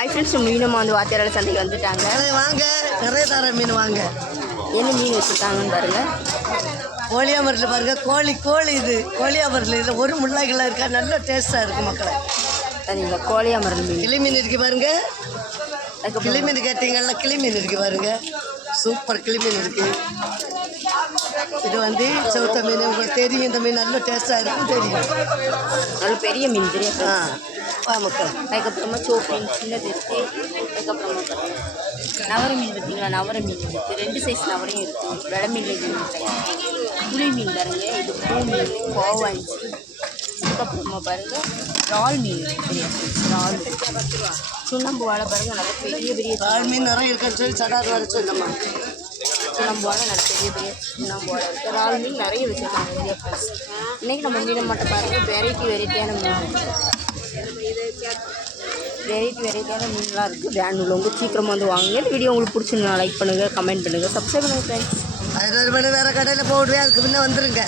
Hi friends Meenamma வந்து வாத்தியாரோட சந்தைக்கு வந்துட்டாங்க. வாங்க. நிறைய தர மீன் வாங்க. என்ன மீன் வச்சுருக்காங்கன்னு பாருங்க. கோழியாமரத்தில் பாருங்க. கோழி கோழி இது. கோழியாமரத்தில் இதில் ஒரு முள்ளாய்களாக இருக்கா? நல்ல டேஸ்ட்டாக இருக்குது மக்களை. சரிங்களா கோழியாமரல் மீன். கிளி மீன் இருக்கு பாருங்க. அதுக்கப்புறம் கிளி மீன் கேட்டீங்கல்ல கிளி மீன் இருக்கு பாருங்க. சூப்பர் கிளி மீன் இருக்கு. இது வந்து செவத்த மீன் உங்களுக்கு தெரியும். இந்த மீன் நல்ல டேஸ்ட்டாக இருக்கும் தெரியும். நல்ல பெரிய மீன் தெரியும். ஆ. மக்கள் அதுக்கப்புறமா சோப்பு மீன் சின்னது இருக்குது அதுக்கப்புறமா நவர மீன் பார்த்தீங்களா? நவர மீன் இருக்குது ரெண்டு சைஸ் நவரையும் இருக்குது வெள மீன் புளி மீன் பாருங்க. இது பூ மீன் கோவாஞ்சி அதுக்கப்புறமா பாருங்க இறால் மீன் பெரிய இறால் சுண்ணாம்பு வாழை பாருங்க நல்ல பெரிய பெரிய பால் மீன் நிறைய இருக்குன்னு சொல்லி சடார் வர சொல்லம்மா சுண்ணாம்பு வாழை நல்ல பெரிய பெரிய சுண்ணாம்பு வாழை இருக்குது இறால் மீன் நிறைய வச்சுருக்காங்க இந்தியா இன்றைக்கி நம்ம மீனை மட்டும் பாருங்கள் வெரைட்டி வெரைட்டியான மீன். வெரைட்டி வெரைட்டியான மீன்லாம் இருக்குது பிராண்ட் உள்ளவங்க சீக்கிரமாக வந்து வாங்குங்க. இந்த வீடியோ உங்களுக்கு பிடிச்சிருந்தா லைக் பண்ணுங்கள் கமெண்ட் பண்ணுங்கள் சப்ஸ்கிரைப் பண்ணுங்கள் ஃப்ரெண்ட்ஸ் அது மணி வேறு கடையில் போடுவேன் அதுக்கு முன்னே வந்துருங்க.